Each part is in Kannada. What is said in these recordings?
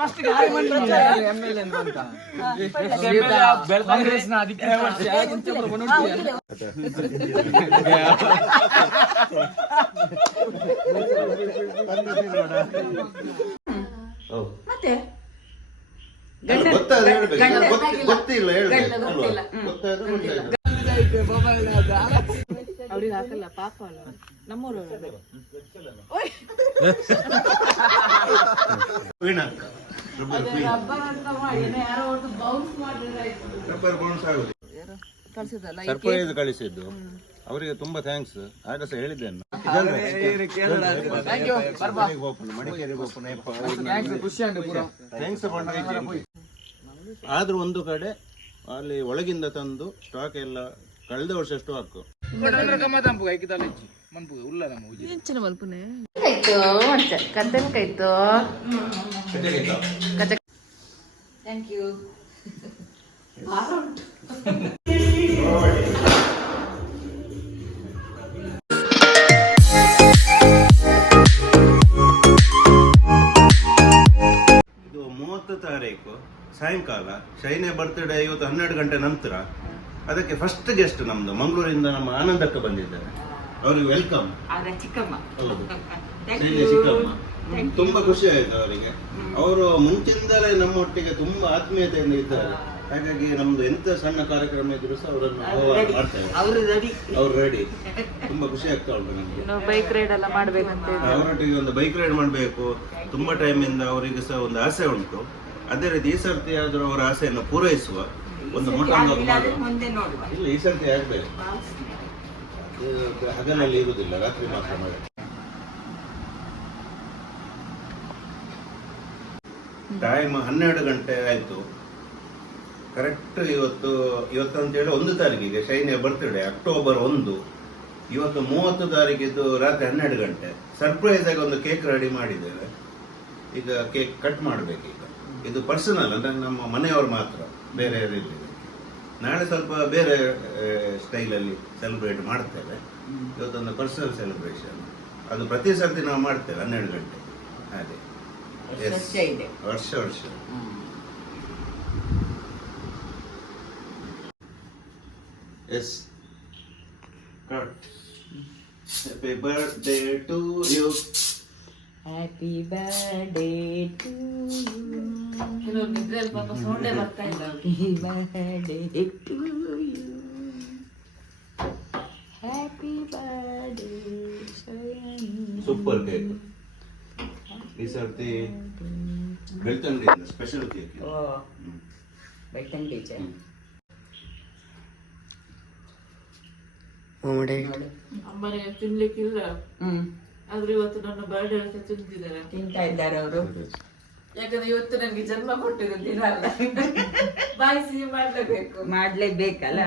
ಮತ್ತೆ ಗೊತ್ತಿಲ್ಲ ಅವ್ರಿಗೆ ಹಾಕಲ್ಲ ಪಾಪ ಅಲ್ಲ ನಮ್ಮೂರು ಸರ್ಪ್ರೈಸ್ ಕಳಿಸಿದ್ದು ಅವರಿಗೆ ತುಂಬಾ ಥ್ಯಾಂಕ್ಸ್. ಆಗ ಸಹ ಹೇಳಿದ್ದೇನೆ ಆದ್ರೂ ಒಂದು ಕಡೆ ಅಲ್ಲಿ ಒಳಗಿಂದ ತಂದು ಸ್ಟಾಕ್ ಎಲ್ಲ ಕಳೆದ ವರ್ಷ ಸ್ಟಾಕ್ ಥ್ಯಾಂಕ್ ಯು. ಇದು 30 ತಾರೀಕು ಸಾಯಂಕಾಲ ಶೈನೆ ಬರ್ತ್ಡೇ ಇವತ್ತು 12 ಗಂಟೆ ನಂತರ. ಅದಕ್ಕೆ ಫಸ್ಟ್ ಗೆಸ್ಟ್ ನಮ್ದು ಮಂಗಳೂರಿಂದ ನಮ್ಮ ಆನಂದಕ್ಕ ಬಂದಿದ್ದಾರೆ. ಅವರಿಗೆ ವೆಲ್ಕಮ್. ಚಿಕ್ಕಮ್ಮ. ಹೌದು, ಚಿಕ್ಕಮ್ಮ. ತುಂಬಾ ಖುಷಿ ಆಯ್ತು ಅವರಿಗೆ. ಅವರು ಮುಂಚಿಂದಲೇ ನಮ್ಮೊಟ್ಟಿಗೆ ತುಂಬಾ ಆತ್ಮೀಯತೆಯಿಂದ ಇದ್ದಾರೆ. ಹಾಗಾಗಿ ನಮ್ದು ಎಂತ ಸಣ್ಣ ಕಾರ್ಯಕ್ರಮ ಇದ್ರು ಸಹ ಅವರನ್ನು ಮಾಡ್ತೇವೆ. ಅವ್ರು ರೆಡಿ. ತುಂಬಾ ಖುಷಿ ಆಗ್ತಾ ಉಂಟು ನಮ್ಗೆ. ಬೈಕ್ ರೈಡ್ ಎಲ್ಲ ಮಾಡ್ಬೇಕಂತ ಅವರೊಟ್ಟಿಗೆ ಒಂದು ಬೈಕ್ ರೈಡ್ ಮಾಡಬೇಕು. ತುಂಬಾ ಟೈಮ್ ಇಂದ ಅವರಿಗೆ ಸಹ ಒಂದು ಆಸೆ ಉಂಟು. ಅದೇ ರೀತಿ ಈ ಸರ್ತಿ ಆದ್ರೂ ಅವರ ಆಸೆಯನ್ನು ಪೂರೈಸುವ ಒಂದು ಇಲ್ಲ, ಈ ಸರ್ತಿ ಆಗ್ಬೇಕು. ಹಗಲಲ್ಲಿ ಇರುವುದಿಲ್ಲ, ರಾತ್ರಿ ಮಾತ್ರ ಮಾಡಿ. ಟೈಮ್ 12 ಗಂಟೆ ಆಯ್ತು ಕರೆಕ್ಟ್. ಇವತ್ತಂತೇಳಿ 1 ತಾರೀಕಿಗೆ ಶೈನಿಯ ಬರ್ತ್ಡೇ, ಅಕ್ಟೋಬರ್ 1. ಇವತ್ತು 30 ತಾರೀಕಿದ್ದು ರಾತ್ರಿ 12 ಗಂಟೆ. ಸರ್ಪ್ರೈಸ್ ಆಗಿ ಒಂದು ಕೇಕ್ ರೆಡಿ ಮಾಡಿದ್ದೇವೆ. ಈಗ ಕೇಕ್ ಕಟ್ ಮಾಡ್ಬೇಕೀಗ. ಇದು ಪರ್ಸನಲ್, ಅಂದ್ರೆ ನಮ್ಮ ಮನೆಯವರು ಮಾತ್ರ, ಬೇರೆ ಯಾರಿಲ್ಲ. ನಾಳೆ ಸ್ವಲ್ಪ ಬೇರೆ ಸ್ಟೈಲಲ್ಲಿ ಸೆಲೆಬ್ರೇಟ್ ಮಾಡ್ತೇವೆ. ಇವತ್ತೊಂದು ಪರ್ಸನಲ್ ಸೆಲೆಬ್ರೇಷನ್. ಅದು ಪ್ರತಿ ಸರ್ತಿ ನಾವು ಮಾಡ್ತೇವೆ 12 ಗಂಟೆ. ಹಾಗೆ ವರ್ಷ ಎಸ್. Happy birthday to you. Happy birthday to you. ನಿದ್ರೆಯಲ್ಲಿ ಪಾಪ ಸೌಂಡೇ ಬರ್ತಾ ಇಲ್ಲ. Happy birthday to you. Happy birthday. Super cake. ಈ ಸರ್ತಿ ಬೆಳ್ತಂಗಡಿಯಿಂದ ಸ್ಪೆಷಲ್ ಕೇಕ್. ಬೆಳ್ತಂಗಡಿ ಅಮ್ಮನಿಗೆ ತಿನ್ಲಿಕ್ಕಿಲ್ಲ. ಆದ್ರೆ ಇವತ್ತು ನನ್ನ ಬರ್ಡೇ ಅಂತ ತಿಂತಿದ್ದಾರೆ, ತಿಂತಾ ಇದ್ದಾರೆ ಅವರು. ಯಾಕಂದ್ರೆ ಇವತ್ತು ನನಗೆ ಜನ್ಮ ಕೊಟ್ಟಿರೋ ದಿನ ಅಲ್ಲ, ಬಾಯಿ ಸಿಹಿ ಮಾಡ್ಲೇಬೇಕಲ್ಲ.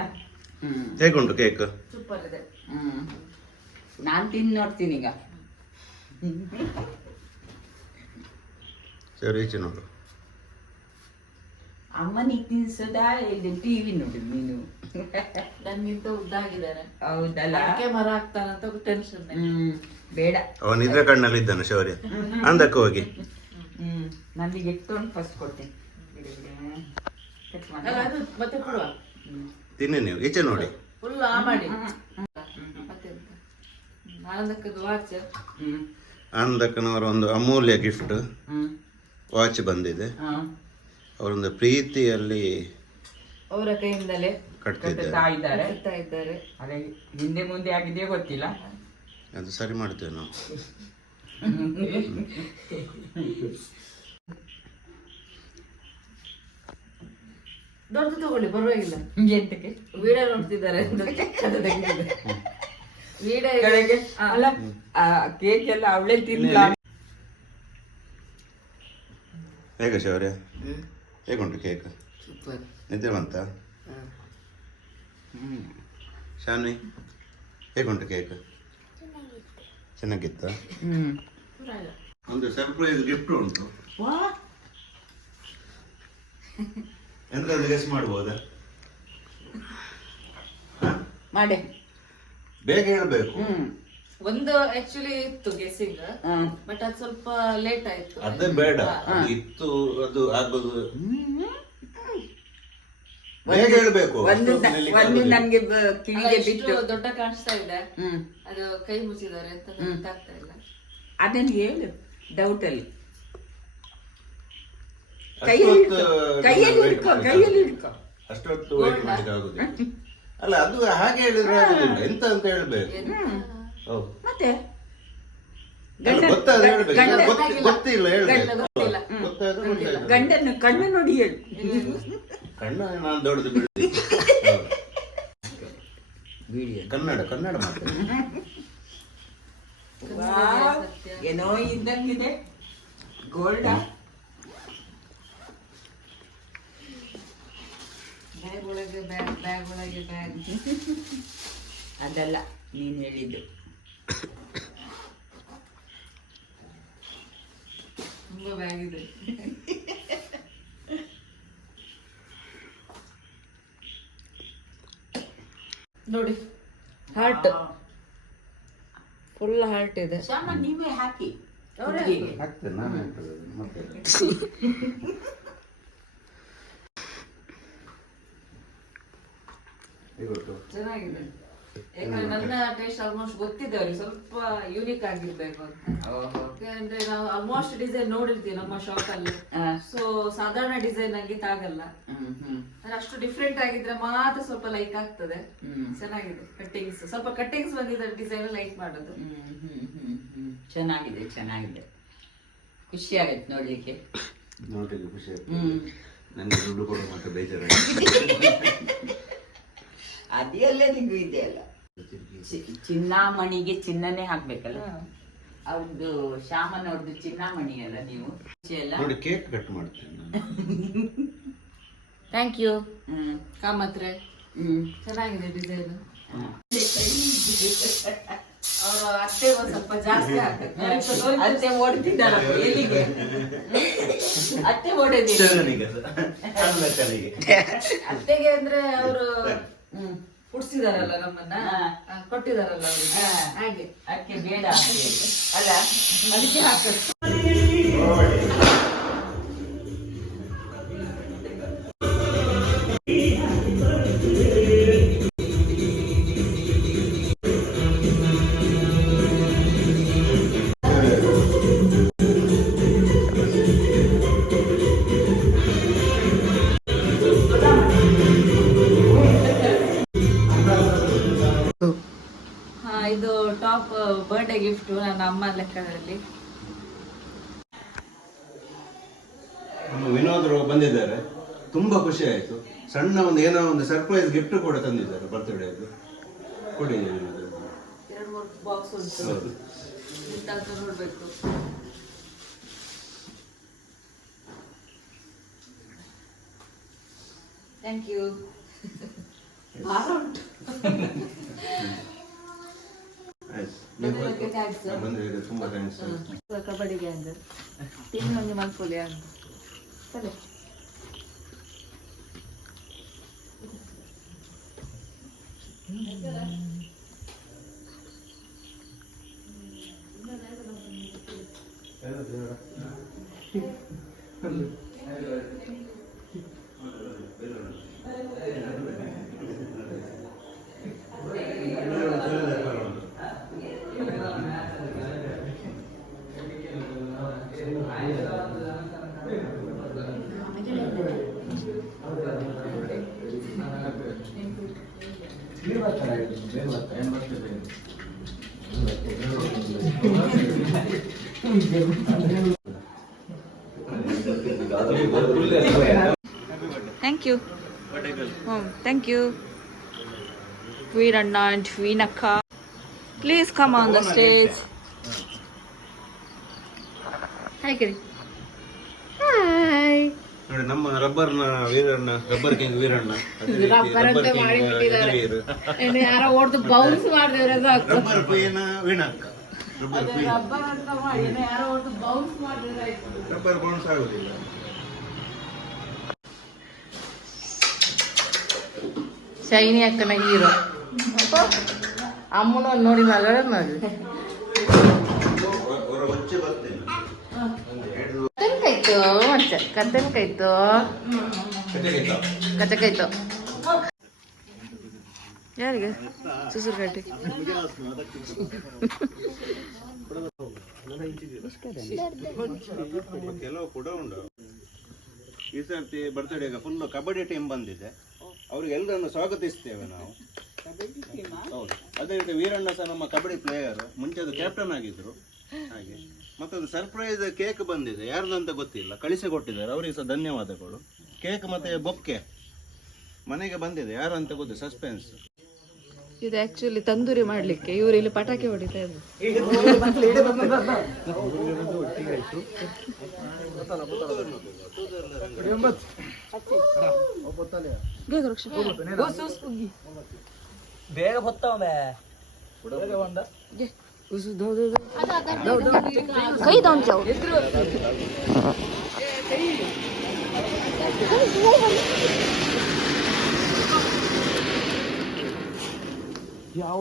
ಹೇಗುಂಟು ಕೇಕ್? ಸೂಪರ್ ಇದೆ. ನಾನ್ ತಿಂದು ನೋಡ್ತೀನಿ ಈಗ. ಸರಿ, ಈಚೆ ನೋಡು. ಅಮ್ಮನಿಗೆ ತಿನ್ಸೋದಾ ಇದು ಟಿವಿ ನೋಡಿ ನೀನು? ನನ್ಗಿಂತ ಉದ್ದಾಗಿದ್ದಾರೆ. ಹೌದಲ್ಲ, ಮರ ಆಗ್ತಾನಂತ ಟೆನ್ಷನ್. ಬೇಡ, ಅವನಿದ್ರೆ ಕಣ್ಣಲ್ಲಿ ಇದ್ದಾನೆ ಶೌರ್ಯ. ಅಂದಕ್ಕೆ ಹೋಗಿ ನನಗೆ ಎತ್ತೊಂಡು ಫಸ್ಟ್ ಕೊಡ್ತೀನಿ. ಮತ್ತೆ ಕೊಡುವ, ತಿನ್ನಿ ನೀವು. ಈಚೆ ನೋಡಿ. ಫುಲ್ ಆ ಮಾಡಿ. ಆನಂದಕ್ಕದು ವಾಚ್. ಆನಂದಕ್ಕನವರ ಒಂದು ಅಮೂಲ್ಯ ಗಿಫ್ಟ್ ವಾಚ್ ಬಂದಿದೆ. ಅವರೊಂದು ಪ್ರೀತಿಯಲ್ಲಿ ಅವರ ಕೈಯಿಂದಲೇ ಕಟ್ತಾ ಇದ್ದಾರೆ. ಅದೇ ಹಿಂದೆ ಮುಂದೆ ಆಗಿದೆಯೋ ಗೊತ್ತಿಲ್ಲ, ಅದು ಸರಿ ಮಾಡ್ತೇವೆ ನಾವು. ದೊಡ್ಡದು ತಗೊಳ್ಳಿ, ಪರವಾಗಿಲ್ಲ. ಎಂತಕ್ಕೆ ವಿಡಿಯೋ ನೋಡ್ತಿದ್ದಾರೆ ಅಲ್ಲ, ಕೇಕ್ ಎಲ್ಲ ಅವಳೇ ತಿನ್ಲ. ಹೇಗ ಶೌರ್ಯ, ಹೇಗುಂಟು ಕೇಕ್? ನಿದ್ದೆ ಬಂತ? ಶಾನ್ವಿ, ಹೇಗುಂಟು ಕೇಕ್? ಚೆನ್ನಾಗಿತ್ತ? ಒಂದು ಸರ್ಪ್ರೈಸ್ ಗಿಫ್ಟ್ ಉಂಟು. ಎಂತಾದ್ರೂ ಗೆಸ್ ಮಾಡ್ಬೋದಾ? ಮಾಡಿ, ಬೇಗ ಹೇಳ್ಬೇಕು. ಒಂದು ಆಕ್ಚುಲಿ ಇತ್ತು ಗೆಸ್ಸಿಂಗ್, ಬಟ್ ಅದು ಸ್ವಲ್ಪ ಲೇಟ್ ಆಯ್ತು. ಅದೇ ಬೇಡ, ಅದು ಇತ್ತು, ಅದು ಆಗೋದು ಬೇಗ ಹೇಳ್ಬೇಕು. ಒಂದು ನನ್ಗೆ ಕಿವಿಗೆ ಬಿಟ್ಟು ದೊಡ್ಡ ಕಾಣಿಸ್ತಾ ಇದೆ, ಅದು ಕೈ ಮುಚ್ಚಿದ್ದಾರೆ ಅಂತ ಗೊತ್ತಾಗ್ತಾ ಇಲ್ಲ. ಅದನ್ನು ಹೇಳು ಡೌಟ್ ಅಲ್ಲಿ. ಕೈಯಲ್ಲಿ ಹಿಡ್ಕೊ. ಅಷ್ಟೊತ್ತು ವೇಟ್ ಮಾಡಿದ್ರೆ ಆಗುದಿಲ್ಲ. ಅಲ್ಲ, ಅದು ಹಾಗೆ ಹೇಳಿದ್ರೆ ಆಗುದಿಲ್ಲ, ಎಂತ ಅಂತ ಹೇಳ್ಬೇಕು. ಹೌದು, ಮತ್ತೆ ಗೊತ್ತಾದ್ರೆ ಹೇಳ್ಬೇಕು. ಗೊತ್ತಿಲ್ಲ ಹೇಳ್ಬೇಕು. ಗಂಡನ್ನು ಕಣ್ಣು ನೋಡಿ ಹೇಳು. ಕಣ್ಣ ನಾನು ದೊಡ್ಡದು ಬಿಡುದು. ಕನ್ನಡ ಕನ್ನಡ ಮಾತಾಡಿ. ಏನೋ ಇದ್ದಂಗಿದೆ. ಗೋಲ್ಡ ಬ್ಯಾಗ್ ಒಳಗೆ ಬ್ಯಾಗ್, ಬ್ಯಾಗ್ ಒಳಗೆ ಬ್ಯಾಗ್. ಅದಲ್ಲ ನೀನು ಹೇಳಿದ್ದು. ತುಂಬಾ ಬ್ಯಾಗ್ ಇದೆ. ನೋಡಿ, ಹಾರ್ಟ್ ಫುಲ್ ಹಾರ್ಟ್ ಇದೆ. ಸಾಮಾನ್ ನೀವೇ ಹಾಕಿ. ಹಾಕ್ತೇನೆ ನಾನು, ಮತ್ತೆ ಚೆನ್ನಾಗಿದೆ. ಯಾಕಂದ್ರೆ ನನ್ನ ಟೇಸ್ಟ್ ಆಲ್ಮೋಸ್ಟ್ ಗೊತ್ತಿದೆ ಅವ್ರಿಗೆ, ಸ್ವಲ್ಪ ಯೂನಿಕ್ ಆಗಿರ್ಬೇಕು ಅಂತ. ಯಾಕಂದ್ರೆ ನಾವು ಆಲ್ಮೋಸ್ಟ್ ಡಿಸೈನ್ ನೋಡಿರ್ತೀವಿ ನಮ್ಮ ಶಾಪ್ ಅಲ್ಲಿ, ಸೊ ಸಾಧಾರಣ ಡಿಸೈನ್ ಆಗಿತ್ತು ಆಗಲ್ಲ. ಅಷ್ಟು ಡಿಫ್ರೆಂಟ್ ಆಗಿದ್ರೆ ಮಾತ್ರ ಸ್ವಲ್ಪ ಲೈಕ್ ಆಗ್ತದೆ. ಚೆನ್ನಾಗಿದೆ ಕಟ್ಟಿಂಗ್ಸ್, ಸ್ವಲ್ಪ ಕಟ್ಟಿಂಗ್ಸ್ ಬಂದಿದೆ ಡಿಸೈನ್ ಲೈಕ್ ಮಾಡೋದು. ಚೆನ್ನಾಗಿದೆ, ಚೆನ್ನಾಗಿದೆ. ಖುಷಿ ಆಗತ್ತೆ ನೋಡ್ಲಿಕ್ಕೆ. ಖುಷಿ ಆಯ್ತು. ನನಗೆ ದುಡ್ಡು ಕೊಡೋ ಮತ್ತೆ ಬೇಜಾರಾಗಿದೆ. ಅದೆಲ್ಲ ನಿಂಗೂ ಇದೆ ಅಲ್ಲ. ಚಿನ್ನಾಮಣಿಗೆ ಚಿನ್ನನೇ ಹಾಕ್ಬೇಕಲ್ಲ. ಅವ್ರದ್ದು ಶ್ಯಾಮನ್ ಅವ್ರದ್ದು ಚಿನ್ನಾಮಣಿ ಅಲ್ಲ ನೀವು. ನೋಡಿ, ಕೇಕ್ ಕಟ್ ಮಾಡ್ತೇನೆ. Thank you. ಕಾಮತ್ರೆ ಚೆನ್ನಾಗಿದೆ ಡಿಸೈನ್. ಅವರು ಅತ್ತೆ ಒಂದ್ ಸ್ವಲ್ಪ ಜಾಸ್ತಿ ಆಗ್ತದೆ. ಅತ್ತೆ ಓಡ್ತಿದ್ದಾರ ಎಲ್ಲಿಗೆ? ಅತ್ತೆ ಓಡೋದಿಲ್ಲ. ಅತ್ತೆಗೆ ಅಂದ್ರೆ ಅವರು ಹುಡ್ಸಿದಾರಲ್ಲ, ನಮ್ಮನ್ನ ಕೊಟ್ಟಿದಾರಲ್ಲ ಅವ್ರಿಗೆ, ಹಾಗೆ ಅದಕ್ಕೆ ಬೇಡ ಅಲ್ಲ, ಅದಕ್ಕೆ ಹಾಕಬೇಕು. ಇದು ಟಾಪ್ ಬರ್ಡೇ ಗಿಫ್ಟ್ ನನ್ನ ಅಮ್ಮ ಲೆಕ್ಕದಲ್ಲಿ. ನಮ್ಮ ವಿನೋದ್ರು ಬಂದಿದ್ದಾರೆ, ತುಂಬಾ ಖುಷಿ ಆಯ್ತು. ಸಣ್ಣ ಒಂದು ಏನೋ ಒಂದು ಸರ್ಪ್ರೈಸ್ ಗಿಫ್ಟ್ ಕೂಡ ತಂದಿದ್ದಾರೆ ಬರ್ತ್ಡೇ ಅದು. ಕೊಡಿ. 2-3 ಬಾಕ್ಸ್ ಉಂಟು, ನೋಡ್ಬೇಕು. Thank you. ಭಾಳ ಉಂಟು. ತುಂಬಾ ಥ್ಯಾಂಕ್ಸ್. ಕಬಡ್ಡಿಗೆ ಅಂದ್ರೆ ಟೀಮ್ ಮಂದಿ ಮಲ್ಪೋಲಿ ಅಂತ ಸರಿ. Thank you. Thank you. Veeranna and Veenakka. Please come on the stage. Hi, Kiri. Hi. ನೋಡಿ, ನಮ್ಮ ರಬ್ಬರ್ನ ವೀರಣ್ಣ, ರಬ್ಬರ್ ಕಿಂಗ್ ವೀರಣ್ಣ. ಯಾರೋ ಹೊಡೆದು ಬೌನ್ಸ್ ಮಾಡಿದ್ರೆ ರಬ್ಬರ್ ಕ್ವೀನ್ ವೀಣಕ್ಕ. ರಬ್ಬರ್ ಬೌನ್ಸ್ ಆಗುದಿಲ್ಲ. ಶೈನಿ ಅಕ್ಕನ ಹೀರೋ. ಅಮ್ಮನ ನೋಡಿ ಮಗಳ ನೋಡಿ. ಕಚಕಾಯ್ತು ಮಂಚ ಕತ್ತನಕಾಯ್ತು ಕಚಕಾಯ್ತು ಯಾರಿಗೆ ಸುಸುರು ಕಟ್ಟಿ ಕೆಲವು ಕೂಡ ಉಂಟು. ಈ ಸರ್ತಿ ಬರ್ತಡೇಗೆ ಫುಲ್ ಕಬಡ್ಡಿ ಟೀಮ್ ಬಂದಿದೆ, ಅವ್ರಿಗೆ ಎಲ್ಲರನ್ನು ಸ್ವಾಗತಿಸ್ತೇವೆ ನಾವು. ಹೌದು, ಅದೇ ರೀತಿ ವೀರಣ್ಣ ಸಹ ನಮ್ಮ ಕಬಡ್ಡಿ ಪ್ಲೇಯರ್, ಮುಂಚೆ ಅದು ಕ್ಯಾಪ್ಟನ್ ಆಗಿದ್ರು. ಹಾಗೆ ಮತ್ತೊಂದು ಸರ್ಪ್ರೈಸ್ ಕೇಕ್ ಬಂದಿದೆ, ಯಾರ್ದಂತ ಗೊತ್ತಿಲ್ಲ, ಕಳಿಸಿಕೊಟ್ಟಿದ್ದಾರೆ, ಅವರಿಗೆ ಸಹ ಧನ್ಯವಾದಗಳು. ಕೇಕ್ ಮತ್ತೆ ಬೊಕ್ಕೆ ಮನೆಗೆ ಬಂದಿದೆ, ಯಾರು ಅಂತ ಗೊತ್ತಿಲ್ಲ, ಸಸ್ಪೆನ್ಸ್. ಇದು ಆಕ್ಚುಲಿ ತಂದೂರಿ ಮಾಡ್ಲಿಕ್ಕೆ, ಇವರು ಇಲ್ಲಿ ಪಟಾಕಿ ಹೊಡಿತಾ ಇದ್ರು. ಬೇಗ ಕೈ ದೌಂಚಾವು ಯಾವ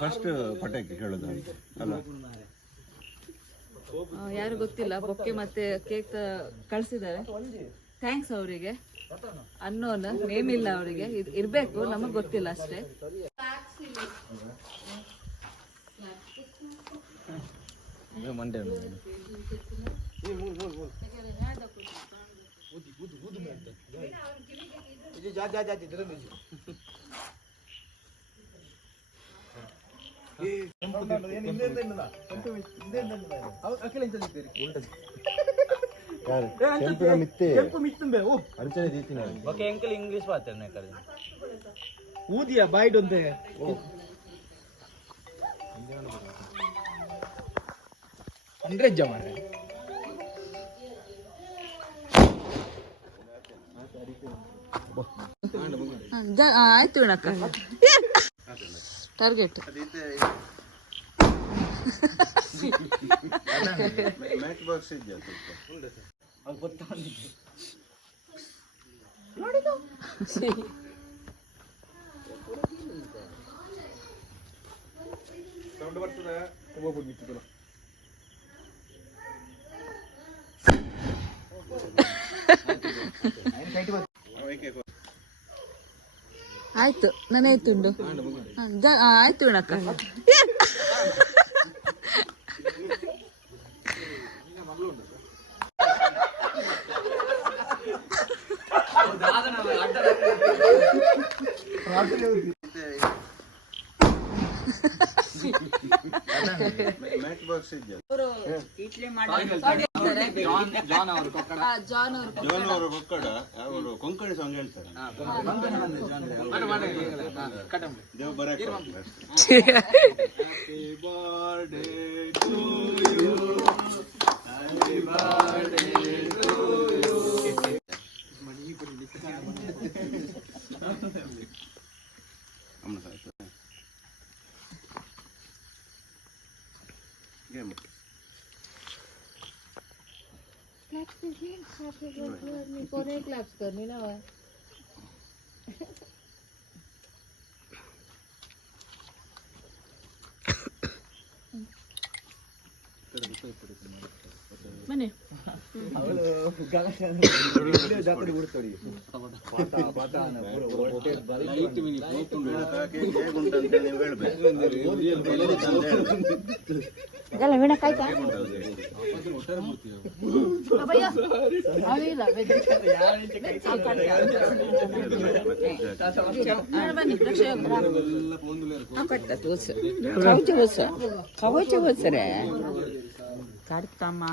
ಫಸ್ಟ್ ಪಟಾಕಿ ಹೇಳೋದು ಅಲ್ಲ, ಯಾರು ಗೊತ್ತಿಲ್ಲ, ಬೊಕ್ಕೆ ಮತ್ತೆ ಕೇಕ್ ಕಳ್ಸಿದ್ದಾರೆ. ಥ್ಯಾಂಕ್ಸ್ ಅವರಿಗೆ. ಅನ್ನೋನ್ ನೇಮ್ ಇಲ್ಲ ಅವರಿಗೆ, ಇರ್ಬೇಕು, ನಮಗ್ ಗೊತ್ತಿಲ್ಲ ಅಷ್ಟೇ. ಮಂಡ್ಯ ಇಂಗ್ಲಿಷ್ ಊದಿಯ ಬಾಯ್ಡ್ ಒಂದೇ ಹಂಡ್ರೆಡ್ ಜಮ ಆಯ್ತು ಅಣ್ಣಕ್ಕ ಟಾರ್ಗೆಟ್ ಮ್ಯಾಚ್ ಬಾಕ್ಸ್ ಇದೆಯಾ ಸೌಂಡ್ ಬರ್ತದೆ. ಆಯ್ತು ನನಾಯ್ತುಂಡು ಆಯ್ತು ಅಣ್ಣಕ್ಕ ಮ್ಯಾಚ್ ಬಾಕ್ಸ್ ಇದೆಯಾ ಜಾನ್ ಅವರು ಕೊಕ್ಕಡ, ಅವರು ಕೊಂಕಣಿ ಸಾಂಗ್ ಹೇಳ್ತಾರೆ. ದೇವ್ ಬರಕ್ क्लैप्स करनी ना ಮನೆ ಕರ್ತಮ್ಮ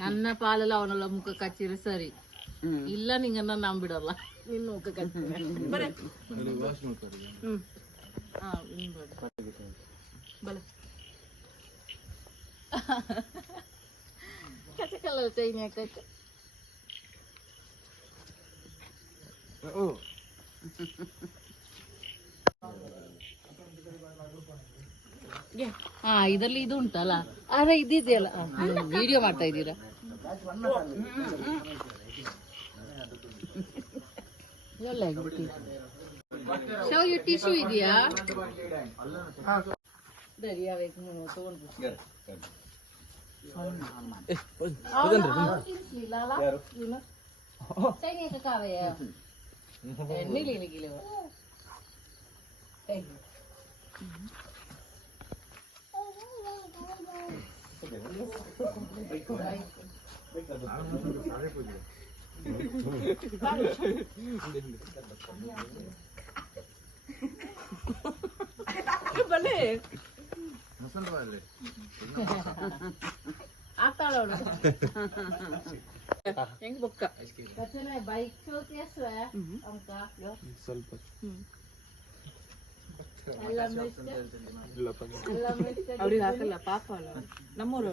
ನನ್ನ ಪಾಲೆಲ್ಲ ಅವನೆಲ್ಲ ಮುಖ ಕಚ್ಚಿರಿ ಸರಿ ಇಲ್ಲ ನಿಂಗನ್ನ ನಂಬಿಡಲ್ಲ ನಿನ್ನ ಮುಖ ಕಚ್ಚಿ ಬರೇ ಬಲೆ ಕಚ್ಚಕಲ್ಲ ಚೈನಿ ಕಚ್ಚ ಹಾ ಇದರಲ್ಲಿ ಇದು ಉಂಟಲ್ಲ ಆದ್ರೆ ಇದಿದೆಯಲ್ಲ ವಿಡಿಯೋ ಮಾಡ್ತಾ ಇದ್ದೀರಾ ಎಲ್ಲ ಶೌರ್ಯ ಟಿಶ್ಯೂ ಇದೆಯಾ ಸರಿ ಬಲೆ ಆಗ್ತಾಳವಳು ಹೆಂಗ್ ಬೊಕ್ಕ ಬೈಕ್ ಸ್ವಲ್ಪ ಅವ್ರಿಗೆ ಹಾಕಲ್ಲ ಪಾಪ ಅಲ್ಲ ನಮ್ಮೂರು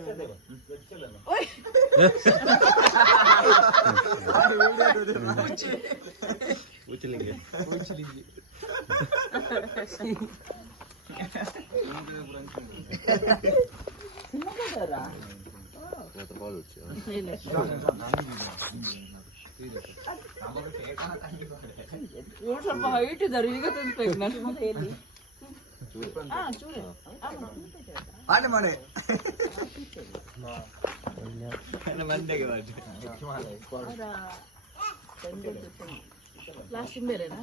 ಸ್ವಲ್ಪ ಹೈಟ್ ಇದ್ದಾರೆ ಈಗ ತಿನ್ಬೇಕು ಲಾಸ್ಟ್ ಬೇರೆನಾ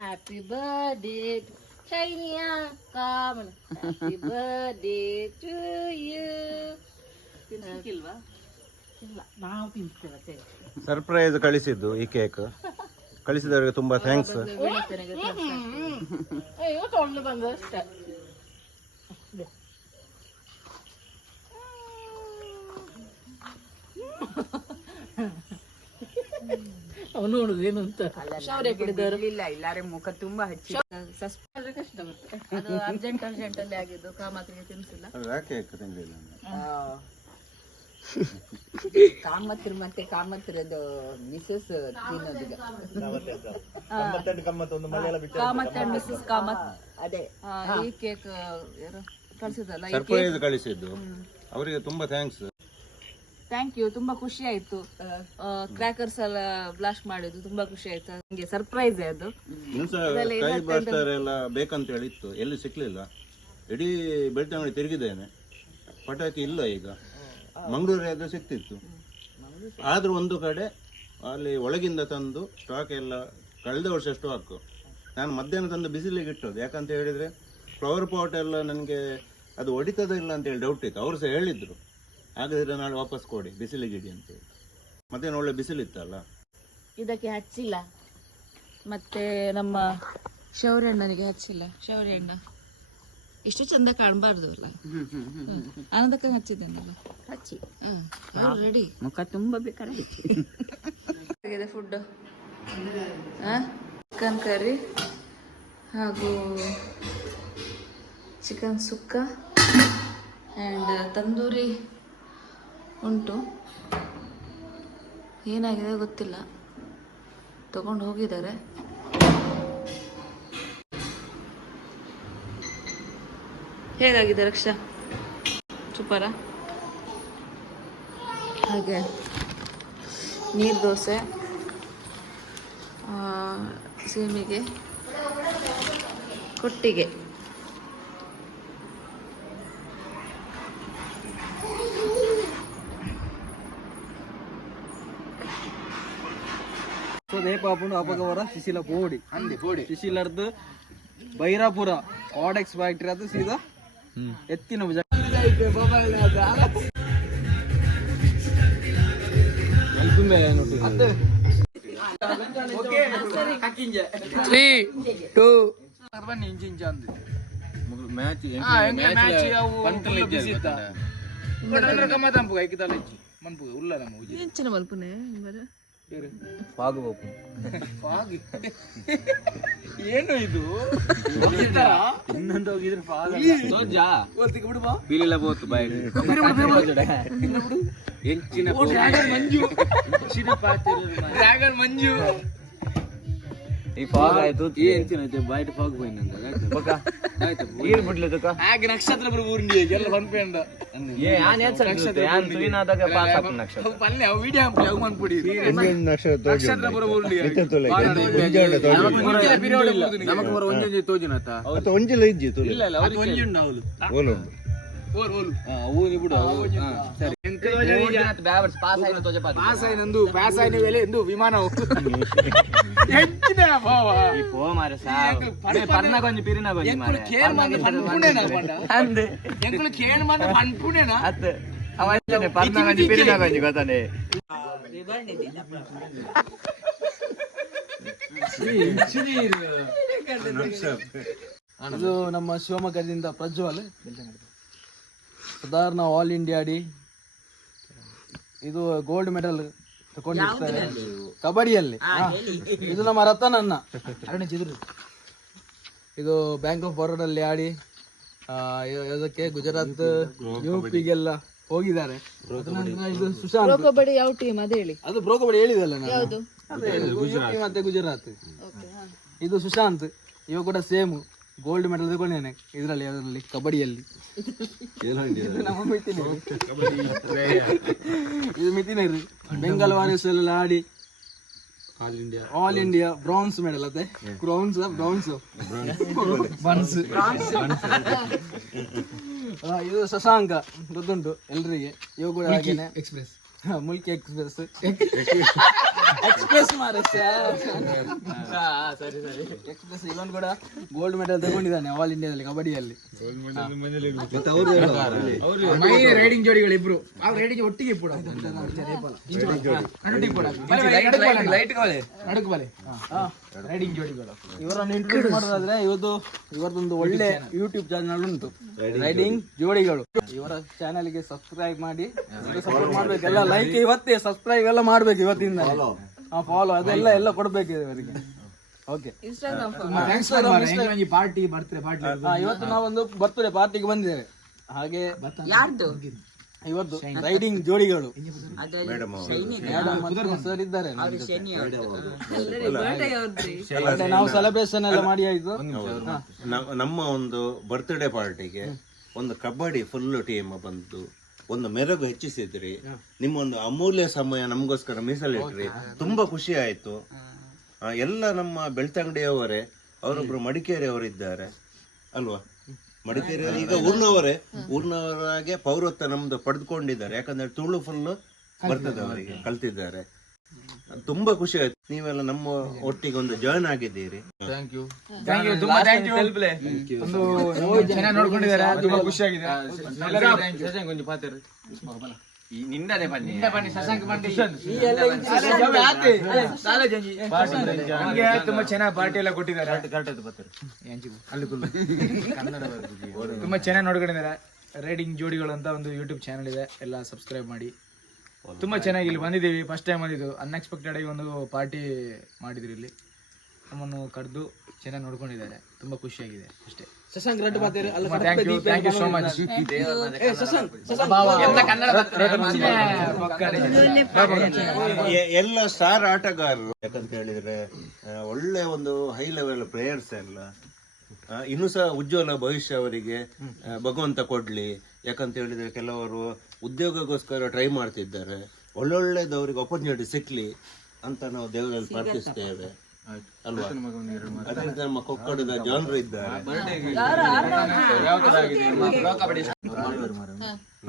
ಹ್ಯಾಪಿ ಬರ್ಡೇ ಶೈನಿಯಾ come on happy birthday to you ತಿನ್ನಿಲ್ವಾ ಇಲ್ಲ ನಾವು ತಿನ್ಸ್ತೇವೆ ಸರ್ಪ್ರೈಸ್ ಕಳಿಸಿದ್ದು ಈ ಕೇಕ್ ಕಳಿಸಿದವರಿಗೆ ತುಂಬಾ ಥ್ಯಾಂಕ್ಸ್. ಅಯ್ಯೋ ತೊಗೊಂಡು ಬಂದ ಅಷ್ಟೇ. ಅವನು ನೋಡುದು ಏನು ಅಂತ ಇಲ್ಲಾರೆ ಮುಖ ತುಂಬಾ ಹಚ್ಚಿ ಕಷ್ಟ ಬರುತ್ತೆ. ಅದು ಅರ್ಜೆಂಟ್ ಅಲ್ಲಿ ಆಗಿದ್ದು ಕಾಮತ್ರಿಗೆ ತಿನ್ಸಿಲ್ಲ. ಕಾಮತ್ರ ಮತ್ತೆ ಕಾಮತ್ರದು ಮಿಸಸ್ ತಿನ್ನೋದಿಲ್ಲ. ಕಾಮತ್ ಅಂಡ್ ಮಿಸಸ್ ಕಾಮತ್ ಅದೇ ಈ ಕೇಕ್ ಕಳಿಸಿದಲ್ಲ, ಸರ್ಪ್ರೈಸ್ ಕಳಿಸಿದ್ದು ಅವರಿಗೆ ತುಂಬಾ ಥ್ಯಾಂಕ್ಸ್. Thank you. ತುಂಬಾ ಖುಷಿ ಆಯ್ತು. ಕ್ರ್ಯಾಕರ್ಸ್ ಎಲ್ಲ ಬ್ಲಾಸ್ಟ್ ಮಾಡಿದ್ದು ತುಂಬಾ ಖುಷಿ ಆಯ್ತು. ನಂಗೆ ಸರ್ಪ್ರೈಸ್ ಅದು. ಕೈ ಬಾಸ್ಟರ್ ಎಲ್ಲ ಬೇಕಂತ ಹೇಳಿತ್ತು, ಎಲ್ಲಿ ಸಿಕ್ಲಿಲ್ಲ. ಇಡೀ ಬೆಳ್ತಂಗಡಿ ತಿರುಗಿದ್ದೇನೆ, ಪಟಾಕಿ ಇಲ್ಲ. ಈಗ ಮಂಗಳೂರಾಗ ಸಿಕ್ತಿತ್ತು, ಆದ್ರೂ ಒಂದು ಕಡೆ ಅಲ್ಲಿ ಒಳಗಿಂದ ತಂದು ಸ್ಟಾಕ್ ಎಲ್ಲ ಕಳೆದ ವರ್ಷ ಸ್ಟಾಕ್ ನಾನು ಮಧ್ಯಾಹ್ನ ತಂದು ಬಿಸಿಲಿಗೆ ಇಟ್ಟೋದು. ಯಾಕಂತ ಹೇಳಿದ್ರೆ ಫ್ಲವರ್ ಪಾಟ್ ಎಲ್ಲ ನನಗೆ ಅದು ಹೊಡಿತದ ಇಲ್ಲ ಅಂತ ಹೇಳಿ ಡೌಟ್ ಇತ್ತು. ಅವರು ಸಹ ಹೇಳಿದ್ರು ಹಾಗಾದ್ರೆ ನಾಳೆ ವಾಪಸ್ ಕೊಡಿ, ಬಿಸಿಲಿಗೆ ಇಡಿ ಅಂತೇಳಿ. ಮಧ್ಯಾಹ್ನ ಒಳ್ಳೆ ಬಿಸಿಲಿತ್ತಲ್ಲ, ಇದಕ್ಕೆ ಹಚ್ಚಿಲ್ಲ. ಮತ್ತೆ ನಮ್ಮ ಶೌರ್ಯಣ್ಣನಿಗೆ ಹಚ್ಚಿಲ್ಲ. ಶೌರ್ಯಣ್ಣ ಇಷ್ಟು ಚಂದ ಕಾಣಬಾರ್ದು ಅಲ್ಲ, ಆನಂದಕ್ಕೆ ಹಚ್ಚಿದ್ದೇನಲ್ಲ. ಹಚ್ಚಿ ರೆಡಿ, ಮುಖ ತುಂಬಾ ಬೇಕಾದ್ರೆ ಹಚ್ಚಿ. ಫುಡ್ ಚಿಕನ್ ಕರಿ ಹಾಗೂ ಚಿಕನ್ ಸುಕ್ಕ ಆ್ಯಂಡ್ ತಂದೂರಿ ಉಂಟು. ಏನಾಗಿದೆ ಗೊತ್ತಿಲ್ಲ, ತಗೊಂಡು ಹೋಗಿದ್ದಾರೆ. ಹೇಗಾಗಿದೆ ರಕ್ಷಾ? ಸೂಪರಾ? ಹಾಗೆ ನೀರು ದೋಸೆ, ಸೇಮಿಗೆ, ಕೊಟ್ಟಿಗೆ ದೇಪಾಪುಂಡು ಅಪಗವರ ಶಿಶಿಲ ಪೋಡಿ ಶಿಶಿಲರ್ದು ಬೈರಾಪುರ ಆಡೆಕ್ಸ್ ಫ್ಯಾಕ್ಟ್ರಿ ಅದು ಸೀದಾ ಎತ್ತಿನ ಭುಜ ಏನು ಇದು ಇನ್ನೊಂದು ಹೋಗಿದ್ರೆ ಬೀಲಿಲ್ಲ ಬೋತು ಬಾಯ್ ಹೆಂಚಿನ ಮಂಜು ಡ್ರ್ಯಾಗನ್ ಮಂಜು ಈ ಫಾಗ್ ಆಯ್ತು ಈ ಹೆಂಚಿನ ಬೈಟ್ ಫಾಗ್ ಹೋಯ್ನಂದ ಆಯ್ತು ನೀರು ಬಿಡ್ಲದಕ್ಕ ಹಾಗೆ ನಕ್ಷತ್ರ ಬರುವುಂಡಿ ಎಲ್ಲ ಬಂಪೇಂಡ ಏ ಆನ್ ಹೆಂಚ ನಕ್ಷತ್ರ ಆನ್ ತುಳಿನಾದಾಗ ಪಾಸ್ ಆಪ ನಕ್ಷತ್ರ ಪಲ್ಲೆ ವಿಡಿಯೋ ಹಾಕಿ ಅವು ಮನ್ಪುಡಿ ನಕ್ಷತ್ರ ಬರುವುಂಡಿ ನಮಕ ಬರ ಒಂಜೆ ತೋಜಿನತ ಅತ ಒಂಜಿಲ ಇಜ್ಜಿ ತೋಲಿ ಇಲ್ಲ ಇಲ್ಲ ಅದು ಒಂಜಿ ಉಂಡ ಅವಳು ಓಲು ಓಲು ಅವು ನಿ ಬಿಡು ಸರಿ ಬ್ಯಾವರ್ಸ್ ಪಾಸ್ ಆಯ್ನ ತೋಜೆ ಪಾಸ್ ಆಯ್ನಂದು ಪಾಸ್ ಆಯ್ನ ವೇಳೆ ಎಂದು ವಿಮಾನ ಹೆಚ್ಚಿನ ಭಾವ ಈ ಪೋ ಮಾರೆ ಸಾವು ಪರ್ನ ಗೊಂಜಿ ಪಿರಿನ ಗೊಂಜಿ ಮಾರೆ ಕೇನ್ ಮಂದ ಪನ್ಪುಣೆನಾ ಪಂಡ ಅಂದೆ ಎಂಕುಲು ಕೇನ್ ಮಂದ ಪನ್ಪುಣೆನಾ ಅತ್ತ ಅವೈತನೆ ಪರ್ನ ಗೊಂಜಿ ಪಿರಿನ ಗೊಂಜಿ ಗೊತ್ತಾನೆ ಅದು ನಮ್ಮ ಶಿವಮೊಗ್ಗದಿಂದ ಪ್ರಜ್ವಲ್ ಸಾಧಾರಣ ಆಲ್ ಇಂಡಿಯಾ ಆಡಿ ಇದು ಗೋಲ್ಡ್ ಮೆಡಲ್ ತಗೊಂಡಿರ್ತಾರೆ ಕಬಡ್ಡಿಯಲ್ಲಿ. ಇದು ನಮ್ಮ ರತನನ್ನ ಇದು ಬ್ಯಾಂಕ್ ಆಫ್ ಬರೋಡಲ್ಲಿ ಆಡಿ ಅದಕ್ಕೆ ಗುಜರಾತ್ ಯುಪಿಗೆಲ್ಲ ಹೋಗಿದ್ದಾರೆ. ಇದು ಸುಶಾಂತ್ ಕಬಡ್ಡಿ ಯಾವ ಟೀಮ್ ಅದ ಹೇಳಿ. ಅದು ಪ್ರೋ ಕಬಡ್ಡಿ ಹೇಳಿದಲ್ಲ ನಾನು, ಯುಪಿ ಮತ್ತೆ ಗುಜರಾತ್. ಇದು ಸುಶಾಂತ್, ಇವ ಕೂಡ ಸೇಮ್ ಗೋಲ್ಡ್ ಮೆಡಲ್ ತಗೊಂಡೇನೆ ಇದರಲ್ಲಿ, ಅದರಲ್ಲಿ ಕಬಡ್ಡಿಯಲ್ಲಿ. ಇದು ಮಿತಿನೇರಿ ಬೆಂಗಾಲ್ ವಾರಿಯರ್ಸ್ ಎಲ್ಲ ಆಡಿ ಆಲ್ ಇಂಡಿಯಾ ಬ್ರಾನ್ಸ್ ಮೆಡಲ್ ಅದೇ ಬ್ರಾನ್ಸ್ ಇದು ಶಶಾಂಕ ಗೊತ್ತುಂಟು ಎಲ್ರಿಗೆ, ಇವ ಕೂಡ ಹಾಗೇನೆ ಎಕ್ಸ್ಪ್ರೆಸ್ ಮುಲ್ಕಿ ಎಕ್ಸ್ಪ್ರೆಸ್ ಮಾರ ಸರಿ ಎಕ್ಸ್ಪ್ರೆಸ್. ಇವನ್ ಕೂಡ ಗೋಲ್ಡ್ ಮೆಡಲ್ ತಗೊಂಡಿದ್ದಾನೆ ಆಲ್ ಇಂಡಿಯಾದಲ್ಲಿ ಕಬಡ್ಡಿಯಲ್ಲಿ. ರೈಡಿಂಗ್ ಜೋಡಿಗಳು ಇಬ್ರು ರೈಡಿಂಗ್ ಒಟ್ಟಿಗೆ ರೈಡಿಂಗ್ ಜೋಡಿಗಳು. ಇವರನ್ನು ಇಂಟ್ರೊಡ್ಯೂಸ್ ಮಾಡೋದಾದ್ರೆ ಇವರದೊಂದು ಒಳ್ಳೆ ಯೂಟ್ಯೂಬ್ ಚಾನಲ್ ಉಂಟು, ರೈಡಿಂಗ್ ಜೋಡಿಗಳು. ಇವರ ಚಾನಲ್ಗೆ ಸಬ್ಸ್ಕ್ರೈಬ್ ಮಾಡಿ ಸಪೋರ್ಟ್ ಮಾಡ್ಬೇಕು. ಎಲ್ಲ ಲೈಕ್ ಇವತ್ತೇ ಸಬ್ಸ್ಕ್ರೈಬ್ ಎಲ್ಲ ಮಾಡ್ಬೇಕು ಇವತ್ತಿಂದ, ಫಾಲೋ ಅದೆಲ್ಲ ಎಲ್ಲ ಕೊಡ್ಬೇಕು ಇವರಿಗೆ. ಓಕೆ, ಪಾರ್ಟಿ ಇವತ್ತು ನಾವೊಂದು ಬರ್ತ್ಡೇ ಪಾರ್ಟಿಗೆ ಬಂದಿದ್ದೇವೆ. ಹಾಗೆ ಇವತ್ತು ರೈಡಿಂಗ್ ಜೋಡಿಗಳು ಸರ್ ಇದ್ದಾರೆ. ನಾವು ಸೆಲೆಬ್ರೇಷನ್ ಎಲ್ಲ ಮಾಡಿ ಆಯ್ತು. ನಮ್ಮ ಒಂದು ಬರ್ತ್ಡೇ ಪಾರ್ಟಿಗೆ ಒಂದು ಕಬಡ್ಡಿ ಫುಲ್ ಟೀಮ್ ಬಂದು ಒಂದು ಮೆರಗು ಹೆಚ್ಚಿಸಿದ್ರಿ. ನಿಮ್ಮ ಒಂದು ಅಮೂಲ್ಯ ಸಮಯ ನಮಗೋಸ್ಕರ ಮೀಸಲಿಟ್ರಿ, ತುಂಬಾ ಖುಷಿ ಆಯ್ತು. ಎಲ್ಲ ನಮ್ಮ ಬೆಳ್ತಂಗಡಿಯವರೇ, ಅವರೊಬ್ರು ಮಡಿಕೇರಿ ಅವರಿದ್ದಾರೆ ಅಲ್ವಾ? ಮಡಿಕೇರಿ ಈಗ ಊರ್ನವರಾಗೆ ಪೌರತ್ವ ನಮ್ದು ಪಡೆದುಕೊಂಡಿದ್ದಾರೆ. ಯಾಕಂದ್ರೆ ತುಳು ಫುಲ್ ಬರ್ತದೆ ಅವರಿಗೆ, ಕಲ್ತಿದ್ದಾರೆ. ತುಂಬಾ ಖುಷಿ ಆಯ್ತು. ನೀವೆಲ್ಲ ನಮ್ಮ ಒಟ್ಟಿಗೆ ಒಂದು ಜಾಯ್ನ್ ಆಗಿದ್ದೀರಿ. ತುಂಬಾ ಚೆನ್ನಾಗಿ ಪಾರ್ಟಿ ಎಲ್ಲ ಕೊಟ್ಟಿದ್ದಾರೆ, ತುಂಬಾ ಚೆನ್ನಾಗಿ ನೋಡ್ಕೊಂಡಿದ್ದಾರೆ. ರೈಡಿಂಗ್ ಜೋಡಿಗಳು ಅಂತ ಒಂದು ಯೂಟ್ಯೂಬ್ ಚಾನಲ್ ಇದೆ, ಎಲ್ಲ ಸಬ್ಸ್ಕ್ರೈಬ್ ಮಾಡಿ. ತುಂಬಾ ಚೆನ್ನಾಗಿ ಇಲ್ಲಿ ಬಂದಿದ್ದೀವಿ, ಫಸ್ಟ್ ಟೈಮ್ ಬಂದಿದ್ದು. ಅನ್ಎಕ್ಸ್ಪೆಕ್ಟೆಡ್ ಆಗಿ ಒಂದು ಪಾರ್ಟಿ ಮಾಡಿದ್ರು ಇಲ್ಲಿ, ನಮ್ಮನ್ನು ಕರೆದು ಚೆನ್ನಾಗಿ ನೋಡ್ಕೊಂಡಿದ್ದಾರೆ. ತುಂಬಾ ಖುಷಿಯಾಗಿದೆ ಅಷ್ಟೇ. ಶಶಾಂಕ್ ರೆಡ್ ಥ್ಯಾಂಕ್ ಯು ಸೋ ಮಚ್. ಎಲ್ಲ ಸ್ಟಾರ್ ಆಟಗಾರರು, ಯಾಕಂತ ಹೇಳಿದ್ರೆ ಒಳ್ಳೆ ಒಂದು ಹೈ ಲೆವೆಲ್ ಪ್ಲೇಯರ್ಸ್ ಎಲ್ಲ. ಇನ್ನೂ ಸಹ ಉಜ್ವಲ ಭವಿಷ್ಯ ಅವರಿಗೆ ಭಗವಂತ ಕೊಡ್ಲಿ. ಯಾಕಂತ ಹೇಳಿದ್ರೆ ಕೆಲವರು ಉದ್ಯೋಗಕ್ಕೋಸ್ಕರ ಟ್ರೈ ಮಾಡ್ತಿದ್ದಾರೆ, ಒಳ್ಳೊಳ್ಳೆದವರಿಗೆ ಅಪರ್ಚುನಿಟಿ ಸಿಕ್ಲಿ ಅಂತ ನಾವು ದೇವರಲ್ಲಿ ಪ್ರಾರ್ಥಿಸ್ತೇವೆ ಅಲ್ವಾ? ಅದರಿಂದ ನಮ್ಮ ಕೊಕ್ಕಡದ ಜಾನರು ಇದ್ದಾರೆ.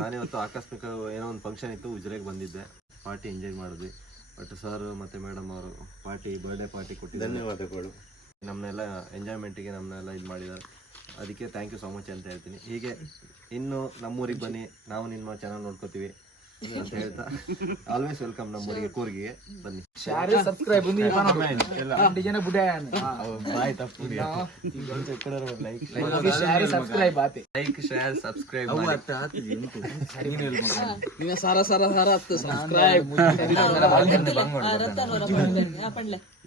ನಾನಿವತ್ತು ಆಕಸ್ಮಿಕ ಏನೋ ಒಂದು ಫಂಕ್ಷನ್ ಇತ್ತು, ಉಜಿರೆಗೆ ಬಂದಿದ್ದೆ, ಪಾರ್ಟಿ ಎಂಜಾಯ್ ಮಾಡಿದ್ವಿ. ಬಟ್ ಸರ್ ಮತ್ತು ಮೇಡಮ್ ಅವರು ಬರ್ಡೇ ಪಾರ್ಟಿ ಕೊಟ್ಟಿದ್ದಾರೆ. ಧನ್ಯವಾದಗಳು. ನಮ್ಮನ್ನೆಲ್ಲ ಎಂಜಾಯ್ಮೆಂಟಿಗೆ ನಮ್ಮನ್ನೆಲ್ಲ ಇದು ಮಾಡಿದ್ದಾರೆ. ಅದಕ್ಕೆ ಥ್ಯಾಂಕ್ ಯು ಸೊ ಮಚ್ ಅಂತ ಹೇಳ್ತೀನಿ. ಹೀಗೆ ಇನ್ನು ನಮ್ಮೂರಿಗೆ ಬನ್ನಿ, ನಾವು ನಿಮ್ಮ ಚಾನಲ್ ನೋಡ್ಕೋತೀವಿ ಅಂತ ಹೇಳ್ತಾ ಆಲ್ವೇಸ್ ವೆಲ್ಕಮ್ ನಮ್ಮೂರಿಗೆ, ಕೂರ್ಗಿಗೆ ಬನ್ನಿ. సబ్స్క్రైబ్ ఉంది జన బుడాయన్ ಬಾಯ್ ತಪ್ಪು షేర్ సబ్స్క్రైబ్ ఆతే ಲೈಕ್ ಶೇರ್ ಸಬ್ಸ್ಕ್ರೈಬ್ ನೀವು ಸಾರಾ ಸಬ್ಸ್ಕ್రైಬ್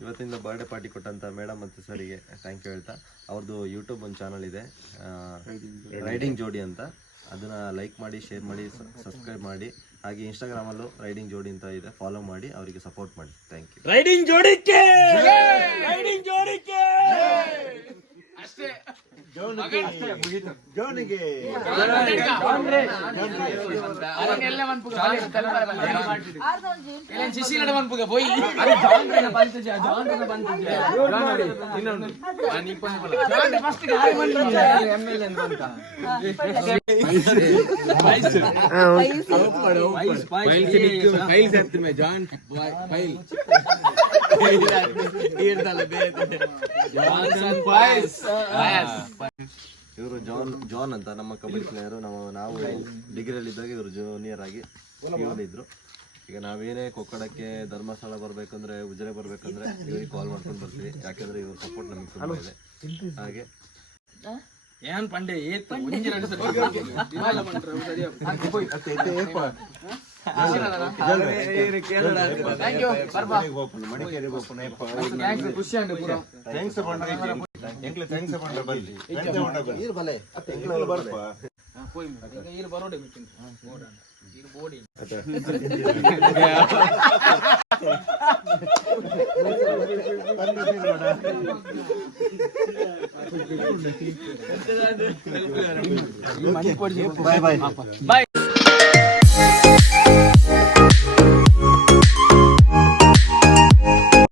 ಇವತ್ತಿಂದ ಬರ್ಡೇ ಪಾರ್ಟಿ ಕೊಟ್ಟಂತ ಮೇಡಮ್ ಮತ್ತು ಸರಿಗೆ ಥ್ಯಾಂಕ್ ಯು ಹೇಳ್ತಾ, ಅವ್ರದ್ದು ಯೂಟ್ಯೂಬ್ ಒಂದು ಚಾನಲ್ ಇದೆ ರೈಡಿಂಗ್ ಜೋಡಿ ಅಂತ, ಅದನ್ನ ಲೈಕ್ ಮಾಡಿ, ಶೇರ್ ಮಾಡಿ, ಸಬ್ಸ್ಕ್ರೈಬ್ ಮಾಡಿ. ಹಾಗೆ ಇನ್ಸ್ಟಾಗ್ರಾಮಲ್ಲೂ ರೈಡಿಂಗ್ ಜೋಡಿ ಅಂತ ಇದೆ, ಫಾಲೋ ಮಾಡಿ, ಅವರಿಗೆ ಸಪೋರ್ಟ್ ಮಾಡಿ. Thank you. ರೈಡಿಂಗ್ ಜೋಡಿಕೆ ಅಷ್ಟೇ. ಜೋನಿಗೆ ಶಿಶಿಲ ಮನ್ಪುಗ పోయి ಇವರು ಜಾನ್ ಅಂತ ನಮ್ಮ ಕಬಡ್ಡಿ ಪ್ಲೇಯರು. ನಾವು ಡಿಗ್ರಿಯಲ್ಲಿ ಇದ್ದಾಗ ಇವರು ಜೂನಿಯರ್ ಆಗಿ ಇದ್ರು. ಈಗ ನಾವೇನೇ ಕೊಕ್ಕಡಕ್ಕೆ ಧರ್ಮಸ್ಥಳ ಬರ್ಬೇಕಂದ್ರೆ, ಉಜಿರೆ ಬರ್ಬೇಕಂದ್ರೆ ಇವರಿಗೆ ಕಾಲ್ ಮಾಡ್ಕೊಂಡು ಬರ್ತೀವಿ. ಯಾಕಂದ್ರೆ ಇವ್ರ ಸಪೋರ್ಟ್ ನಮಗೆ ತುಂಬಾ ಇದೆ. ಹಾಗೆ ಏನ್ ಪಂಡೆ ಖುಷಿ ಅಂಡ್ ಪೂರ ಥ್ಯಾಂಕ್ಸ್ ಎಂಕ್ಲೆ ಥ್ಯಾಂಕ್ಸ್ ಪಂಡ ಬಲ್ಲಿ ಇರ್ ಬಲೆ ಎಂಕ್ಲೆ ಬರ್ಪ పోయి ఇరు బరోడే మిట్టింది ఇరు బోడి బాయ్ బాయ్.